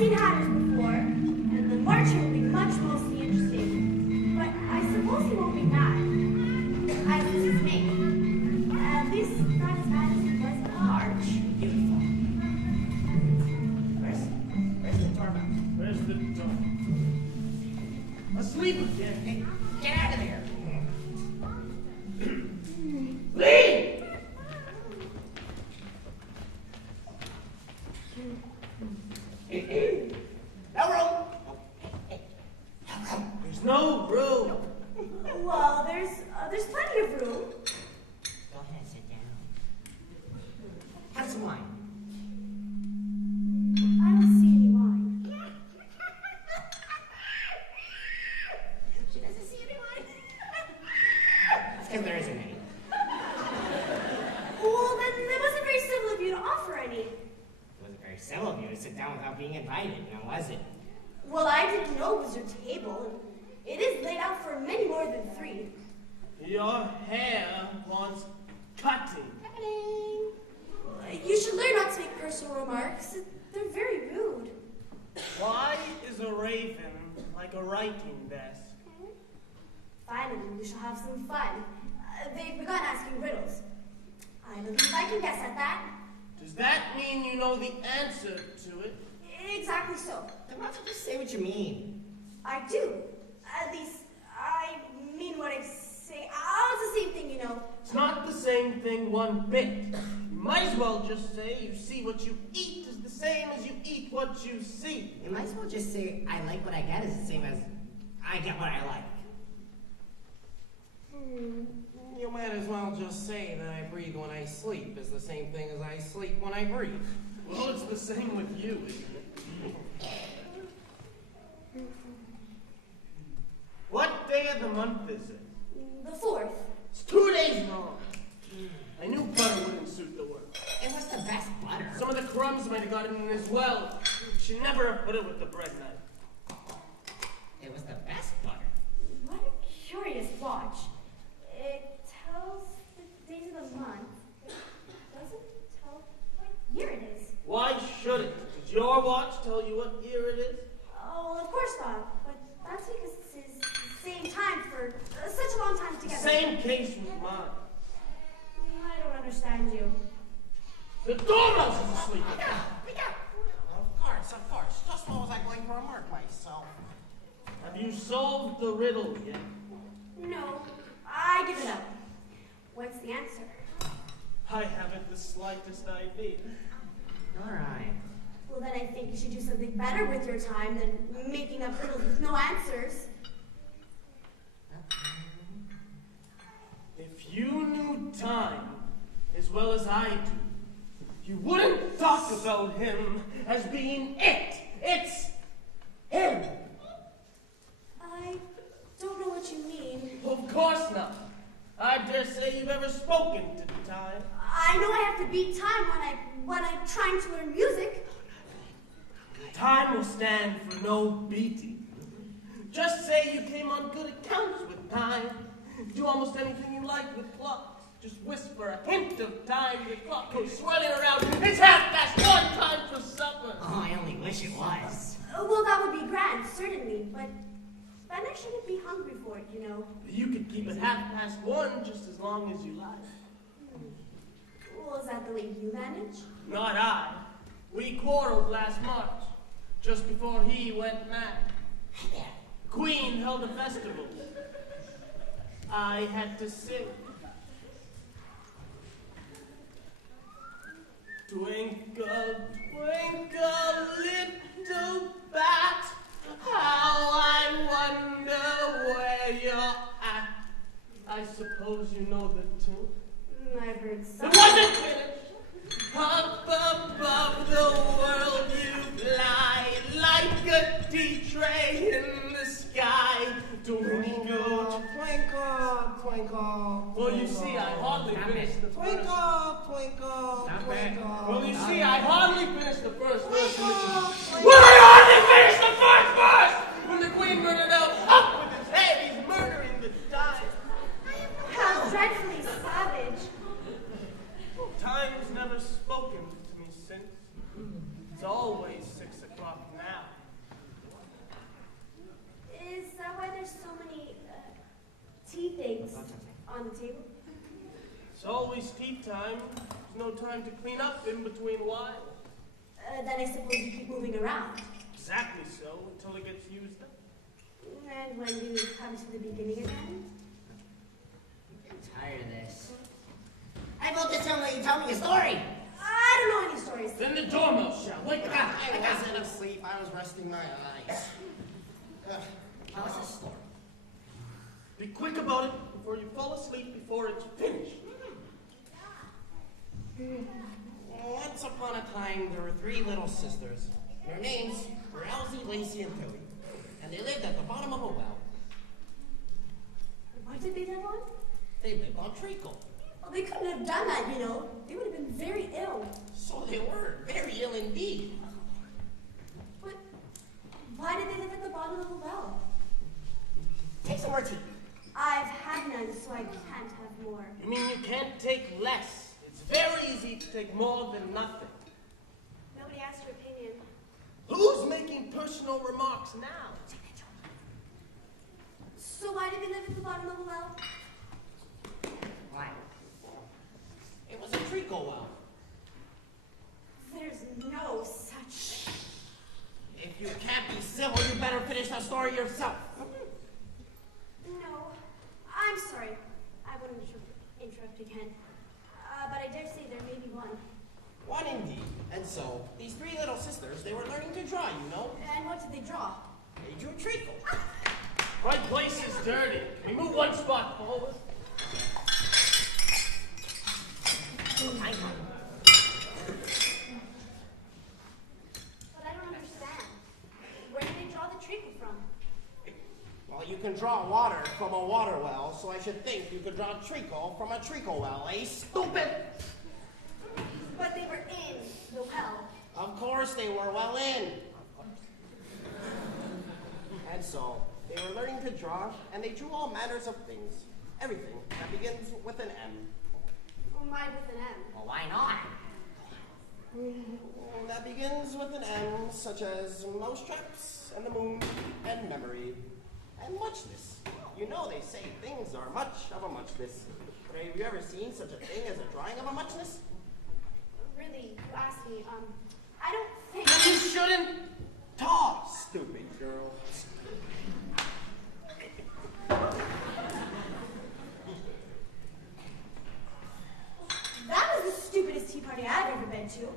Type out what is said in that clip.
seen hatters before, and the March Hare will be much mostly interesting. But I suppose he won't be mad. As is his name. At least not as bad as he was in March. Beautiful. Where's the doorbell? Where's the door? Asleep again. Hey, get out of there. Leave! No room. There's no room. Well, there's plenty of room. Go ahead, sit down. Have some wine. I don't see any wine. She doesn't see any wine. It's because there isn't any. Well, then it wasn't very civil of you to offer any. It wasn't very civil of you to sit down without being invited, now was it? Well, I didn't know it was your table, and it is laid out for many more than 3. Your hair wants cutting. You should learn not to make personal remarks. They're very rude. Why is a raven like a writing desk? Finally, we shall have some fun. They've begun asking riddles. I believe I can guess at that. Does that mean you know the answer to it? Exactly so. Then why don't you just say what you mean? I do. At least, I mean what I say. Oh, it's the same thing, you know. It's not the same thing one bit. You might as well just say you see what you eat is the same as you eat what you see. You might as well just say, I like what I get is the same as I get what I like. You might as well just say that I breathe when I sleep is the same thing as I sleep when I breathe. Well, it's the same with you, isn't it? What day of the month is it? The 4th. It's 2 days wrong. I knew butter wouldn't suit the work. It was the best butter. Some of the crumbs might have gotten in as well. She never have put it with the bread knife. It was the best butter. What a curious watch. It tells the days of the month. It doesn't tell what year it is. Why should it? Does your watch tell you what year it is? Oh, of course not. But that's because it's the same time for such a long time together. Same case with mine. I don't understand you. The dormouse is asleep. Of course. Just know as I'm going for a mark myself. Have you solved the riddle yet? No, I give it up. What's the answer? I haven't the slightest idea. All right. Well, then I think you should do something better with your time than making up riddles with no answers. If you knew time as well as I do, you wouldn't talk about him as being it. It's him. I don't know what you mean. Of course not. I dare say you've ever spoken to time. I know I have to beat time when I'm trying to learn music. Time will stand for no beating. Just say you came on good accounts with time. Do almost anything you like with clocks. Just whisper a hint of time, the clock goes swirling around. It's 1:30, time for supper. Oh, I only wish it was. Well, that would be grand, certainly, but then I shouldn't be hungry for it, you know. You could keep it 1:30 just as long as you like. Well, is that the way you manage? Not I. We quarreled last March, just before he went mad. The Queen held a festival. I had to sing. Twinkle, twinkle, little bat, how I wonder where you're at. I suppose you know the tune. I've heard It some. wasn't finished. Up above the world you fly, like a tea tray in the sky. Twinkle, Twinkle. well, you see, I hardly finished the first. Twinkle. Well, you see, I hardly finished the first verse. Twinkle. Well, I hardly finished the first verse! When the Queen murdered out up with his head, he's murdering the time. How dreadfully savage. Time's never spoken to me since. It's always 6 o'clock now. tea things on the table. It's always tea time. There's no time to clean up in between while. Then I suppose you keep moving around. Exactly so, until it gets used up. And when you come to the beginning again? I'm tired of this. How about this time that you tell me a story? I don't know any stories. Then the dormouse shall wake up. I wasn't asleep. I was resting my eyes. Tell us a story. Be quick about it before you fall asleep before it's finished. Once upon a time, there were 3 little sisters. Their names were Elsie, Lacey, and Tilly. And they lived at the bottom of a well. What did they live on? They lived on treacle. Well, they couldn't have done that, you know. They would have been very ill. So they were. Very ill indeed. But why did they live at the bottom of the well? Take some more tea. I've had none, so I can't have more. You mean you can't take less? It's very easy to take more than nothing. Nobody asked your opinion. Who's making personal remarks now? So why did they live at the bottom of the well? Why? It was a treacle well. There's no such... If you can't be civil, you better finish the story yourself. No, I'm sorry. I wouldn't interrupt again. But I dare say there may be one. One indeed. And so, these 3 little sisters, they were learning to draw, you know. And what did they draw? They drew treacle. My place is dirty. Can we move one spot forward? But I don't understand. Where did they draw the treacle from? Well, you can draw water from a water well, so I should think you could draw treacle from a treacle well, eh, stupid? But they were in the well. Of course they were well in. And so, they were learning to draw, and they drew all manners of things. Everything that begins with an M. Oh, mine with an M. Well, why not? That begins with an M, such as mousetraps, and the moon, and memory, and muchness. You know they say things are much of a muchness. But have you ever seen such a thing as a drawing of a muchness? Really, you asked me, I don't think... You shouldn't talk. Stupid girl. That was the stupidest tea party I've ever been to.